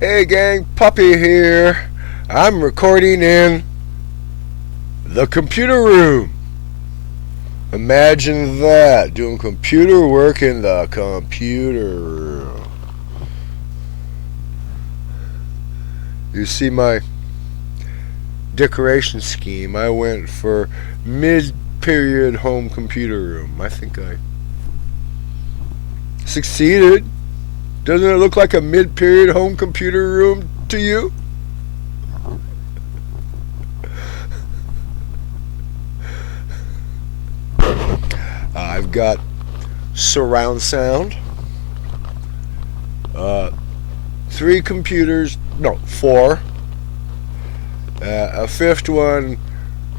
Hey gang, Puppy here. I'm recording in the computer room. Imagine that, doing computer work in the computer room. You see my decoration scheme. I went for mid-period home computer room. I think I succeeded. Doesn't it look like a mid-period home computer room to you? I've got surround sound, uh, three computers, no, four. A fifth one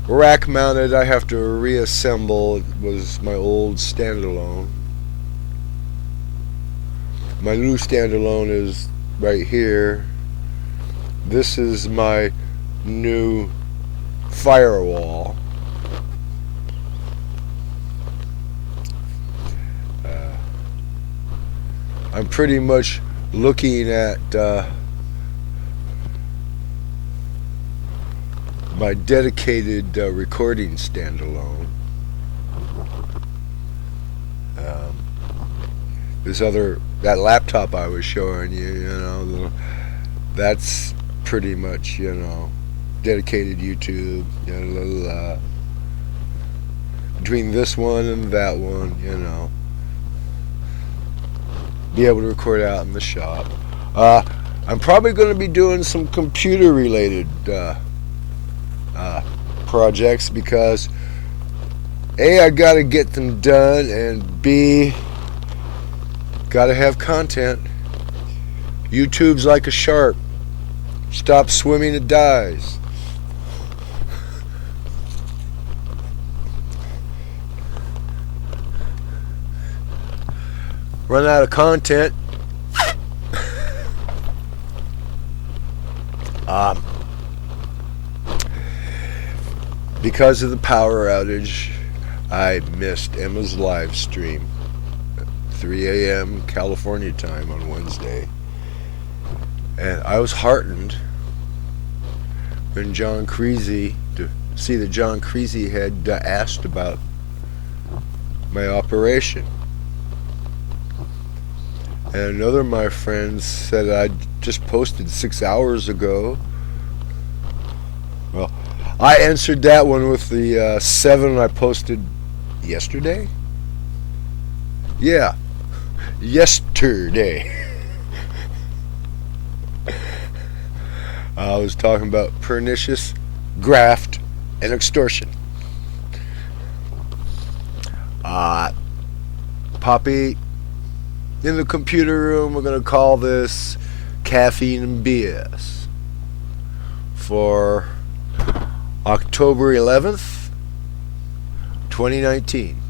rack mounted. I have to reassemble. It was my old standalone. My new standalone is right here. This is my new firewall. I'm pretty much looking at my dedicated recording standalone. That laptop I was showing you, that's pretty much, dedicated YouTube. Between this one and that one, be able to record out in the shop. I'm probably going to be doing some computer related projects because A, I got to get them done, and B, got to have content. YouTube's like a shark. Stop swimming, it dies. Run out of content. Because of the power outage, I missed Emma's live stream, 3 a.m. California time on Wednesday. And I was heartened when John Creasy, to see that John Creasy had asked about my operation. And another of my friends said I just posted 6 hours ago. Well, I answered that one with the 7 I posted yesterday. Yeah, yesterday. I was talking about pernicious graft and extortion. Poppy, in the computer room, we're going to call this Caffeine and BS for October 11th, 2019.